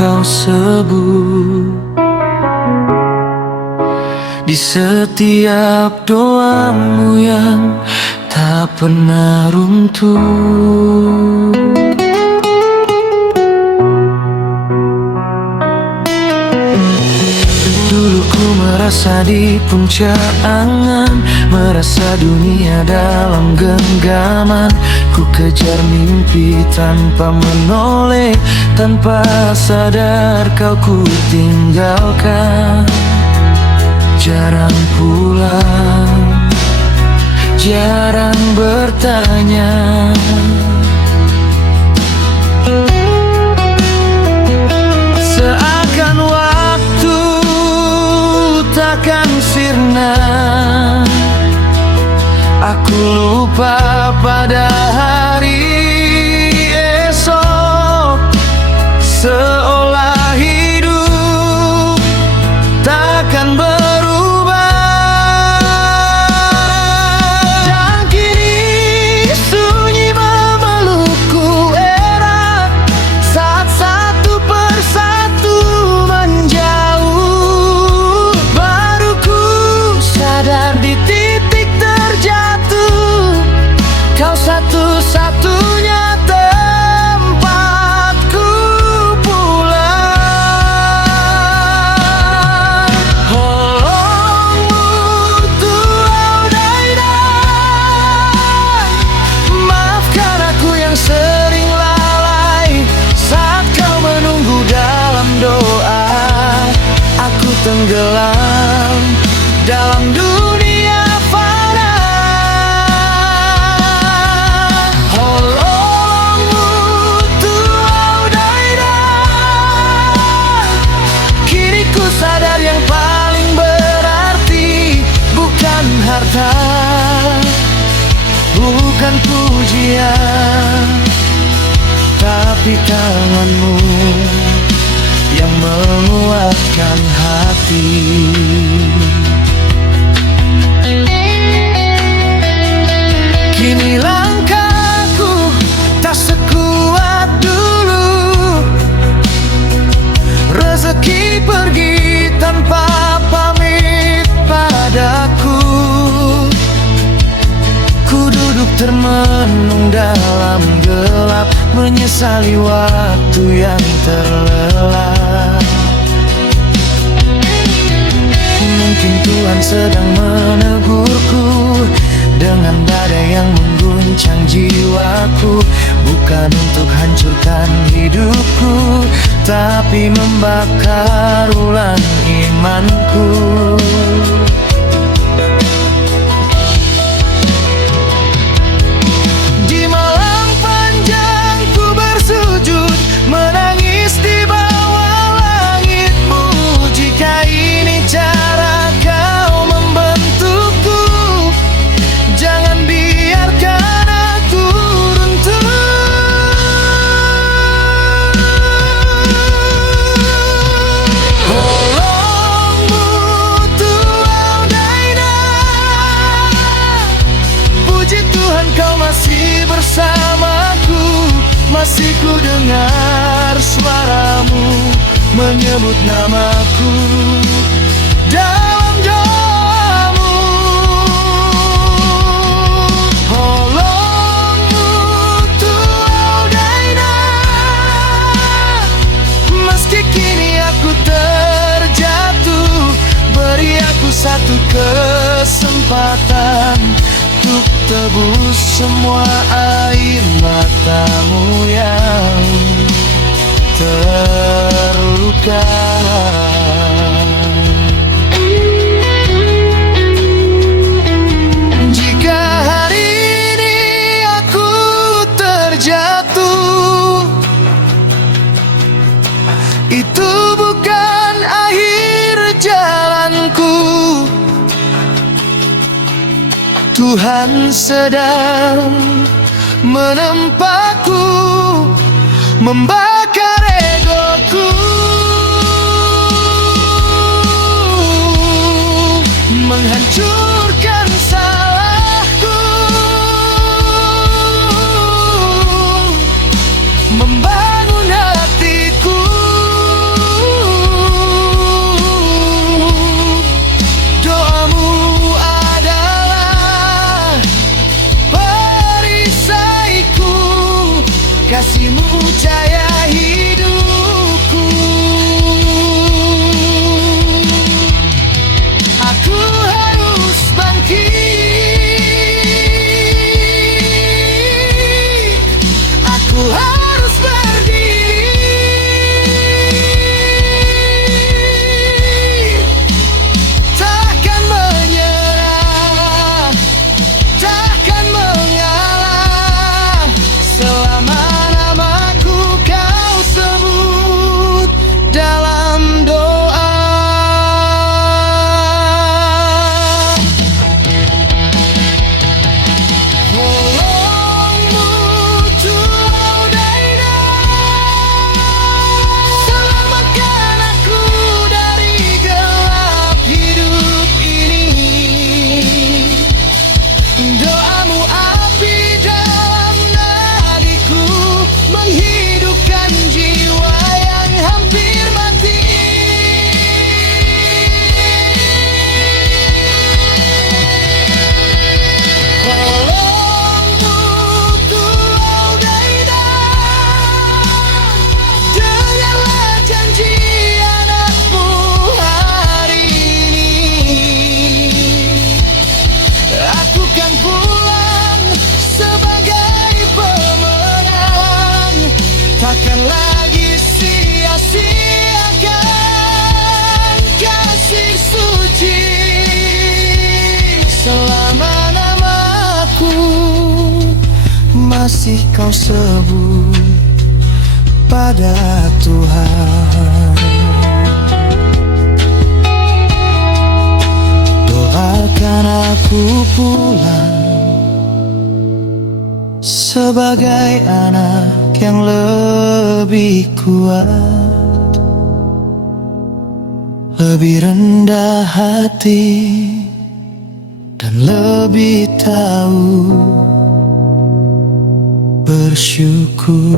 kau sebut. Di setiap doamu yang tak pernah runtuh. Dulu ku merasa di puncak angan, merasa dunia dalam genggaman. Ku kejar mimpi tanpa menoleh, tanpa sadar kau ku tinggalkan. Jarang pulang, jarang bertanya. Seakan waktu takkan sirna, aku lupa pada hari esok. Seolah hidup takkan berubah. Dan kini sunyi memelukku erat, saat satu persatu menjauh. Baru ku sadar di titik terjatuh, kau satu-satunya tempatku pulang. Holongmu tuau dai-dai, maafkan aku yang sering lalai saat kau menunggu dalam doa. Aku tenggelam dalam dunia fana. Holongmu tuau dai-dai, kini ku sadar yang paling berarti bukan harta, bukan pujian, tapi tanganmu yang menguatkan hati. Kini langkahku tak sekuat dulu, rezeki pergi tanpa pamit padaku. Ku duduk termenung dalam gelap, menyesali waktu yang terlelap. Mungkin Tuhan sedang menegurku dengan badai yang mengguncang jiwaku, bukan untuk hancurkan hidupku, tapi membakar ulang imanku. Di malam panjang ku bersujud, menangis di bawah langitmu. Jika ini cara kau membentukku, jangan biarkan aku runtuh. Holongmu tuau dai-dai, puji Tuhan kau masih bersamaku. Masih ku dengar suaramu menyebut namaku dalam doamu. Holongmu tuau dai-dai, meski kini aku terjatuh, beri aku satu kesempatan untuk tebus semua air matamu yang terluka. Jika hari ini aku terjatuh, itu bukan akhir jalanku. Tuhan sedang menempaku, membakar egoku, menghancurkan salahku, membangun hatiku. selama namaku masih kau sebut pada Tuhan. Doakan aku pulang sebagai anak yang lebih kuat, lebih rendah hati, dan lebih tahu bersyukur.